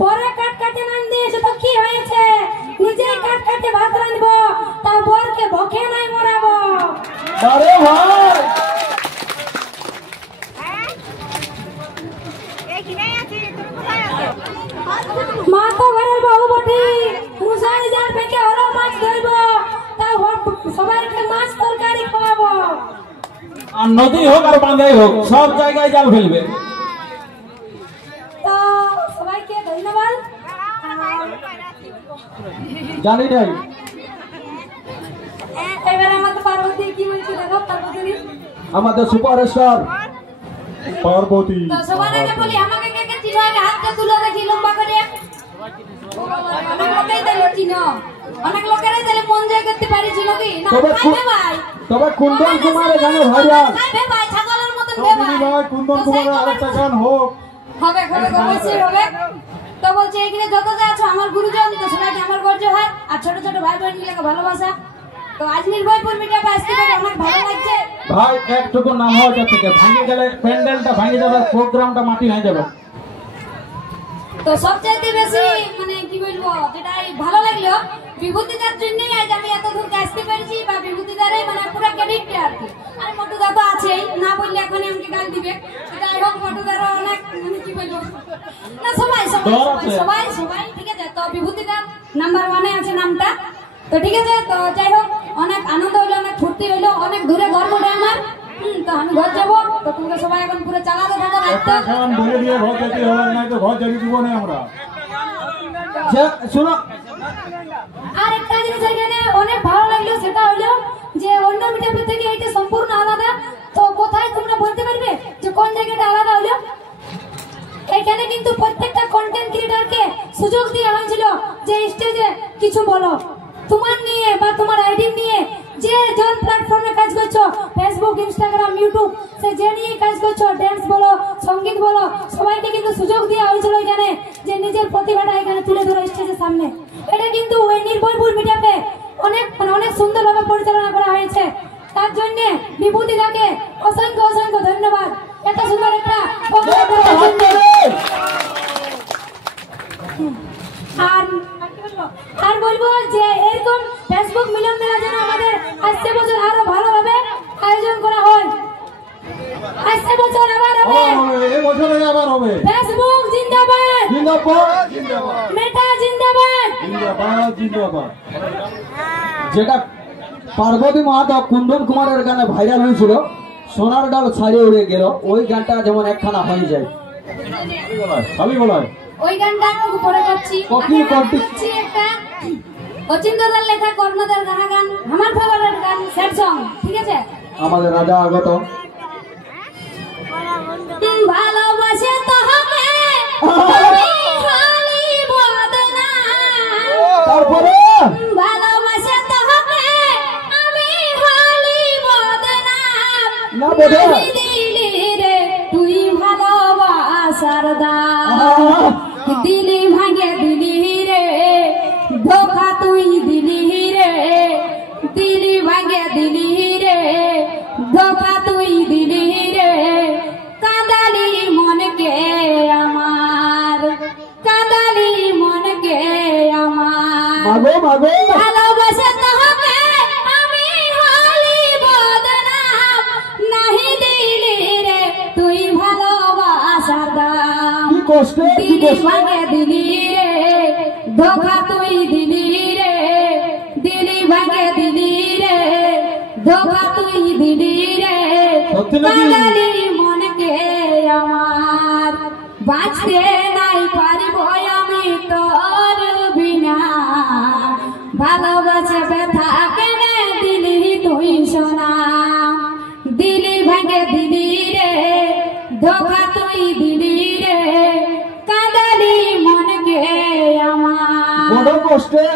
পরে কাট কাটে নাম দিয়েছে তো কি হয়েছে? নিজেই কাট কাটে ভাত রাঁধবো, তা বরকে ভোকে নাই মরাবো। আরে ভাই মা তো ঘরের বউ বটে, মুসারি জাল পেকে হলো মাছ ধরবো, তা সবাইকে মাছ তরকারি খাওয়াবো। আর নদী হোক আর বাঁধাই হোক সব জায়গায় জাল ফেলবে। তো সবাইকে ধন্যবাদ। জানি নাই এবার আমাদের পার্বতী কি বলছে দেখো, পার্বতী আমাদের সুপারস্টার পার্বতী। তো সবার আগে বলি আমাকে কে কে চিনো, আগে হাতটা তুলে দেখি লম্বা করে। অনেক লোকেই দিলে চিনো, অনেক লোকেরাই দিলে মন জয় করতে পারিছিল কি না? খাইবে ভাই, তবে কুন্দন কুমারের গানে ভাইরাল। খাইবে ভাই, ছাগলের মতন বে ভাই। কুন্দন কুমারের আরেকটা গান হোক। হবে হবে অবশ্যই হবে। তো বলছে এখানে যত যা আছো আমার গুরুজন, তো সবাইকে আমার গর্জ হয় আর ছোট ছোট ভাই বোন মিলে ভালোবাসা। তো আজ নির্ভয়পুর মিডিয়া পাস থেকে অনেক ভালো লাগছে ভাই। একটুকু নাম হওয়া থেকে ভাঙে গেলে প্যান্ডেলটা ভাঙে যাবে, প্রোগ্রামটা মাটি হয়ে যাবে। তো সবচাইতে বেশি মানে কি বলবো, যেটা ভালো লাগলো বিভূতিদার জন্যই আজ আমি এত দূর আসতে পেরেছি, বা বিভূতিদারই মানে পুরো ক্রেডিটটা আর কি। আর মটুদা তো আছেই, না বললে এখন আমাকে গাল দিবে। যাই হোক মটুদারও অনেক মানে কি বলবো না, সবাই সবাই সবাই সবাই ঠিক আছে। তো বিভূতিদার নাম্বার 1-এ আছে নামটা। তো ঠিক আছে, তো যাই হোক অনেক আনন্দ হইলো, অনেক ফুর্তি হইলো, অনেক দূরে ঘর বটে আমার। তো আমি ঘর যাবো, তো তোমরা সবাই এখন পুরো চালাতে থাকো রাখতে। বলে দিয়ে ঘর যেতে হবে, না তো ঘর যেতে দিব না আমরা। শোনো, আর একটা জিনিস এখানে অনেক ভালো লাগলো, সেটা হলো যে অন্য মিডিয়ামের থেকে এটা সম্পূর্ণ আলাদা। তো কোথায় তোমরা বলতে পারবে যে কোন জায়গাটা আলাদা হলো? এখানে কিন্তু প্রত্যেকটা কন্টেন্ট ক্রিয়েটরকে সুযোগ দেওয়া হয়েছিল যে স্টেজে কিছু বলো তোমার নিয়ে বা তোমার আইডি নিয়ে, যে জন প্ল্যাটফর্মে কাজ করছো, ফেসবুক, ইনস্টাগ্রাম, ইউটিউব, সে যে নিয়ে কাজ করছো, ডান্স বলো, সঙ্গীত বলো, সবাইকে কিন্তু সুযোগ দেওয়া হয়েছিল এখানে যে নিজের প্রতিভাটা এখানে তুলে ধরো স্টেজের সামনে। এটা কিন্তু ওই নির্ভয়পুর মিডিয়াতে অনেক অনেক সুন্দরভাবে পরিচালনা করা হয়েছে। তার জন্য বিভূতিদাকে অসংখ্য অসংখ্য ধন্যবাদ এত সুন্দর একটা প্রোগ্রাম করার জন্য। আর বলবো যে এরকম ফেসবুক মিলন মেলা যেন আমাদের আসছে বছর আরো ভালোভাবে আয়োজন করা হয়। আসছে বছর আবার হবে, এই বছরে আবার হবে। ফেসবুক জিন্দাবাদ, জিন্দাবাদ জিন্দাবাদ, মেটা জিন্দাবাদ, জিন্দাবাদ জিন্দাবাদ। যেটা পার্বতী মাহাতো কুন্দন কুমারের গানে ভাইরাল হয়েছিল, সোনার ডাল ছাড়িয়ে উড়ে গেল, ওই গানটা যেমন একখানা হয়ে যায়। খালি বলায় ওই গানটা একটু পরে করছি। একটা অচিন্তদার লেখা কর্ণদার গানা গান, আমার ফেভারিট গান, স্যাড সং। ঠিক আছে, আমাদের রাজা আগত। ভালোবাসে তোকে আমি খালি বদনা, তারপরে ভালোবাসে তোকে আমি খালি বদনা, না বোধে দিলি রে তুই ভালোবাসার দাম, দিলি ভাঙে দিলি রে ধোকা তুই দিলি রে, দিলি ভাঙে দিলি রে ধোকা তুই দিলি রে, কাঁদালি মনকে আমার, কাঁদালি মনকে আমার, মাগো মাগো ভালোবাসে তোকে আমি হলি বদনাম, নাহি দিলি রে তুই ভালোবাসার দাম, কি কষ্টে কি দিলি কষ্টে ভাঙে দিলি রে ধোকা তুই দিলি রে, দিলি ভাঙে দিলি রে ধোকা তুই দিলি রে, সত্যি নাকি? কাঁদালি মনকে আমার, বাঁচতে নাই পারিব আমি তোর বিনা, ভালোবাসে ব্যথা কেনে দিলি তুই সোনা, দিলি ভাঙে দিলি রে ধোকা তুই দিলি রে, কাঁদালি মনকে আমার। বড় কষ্টে।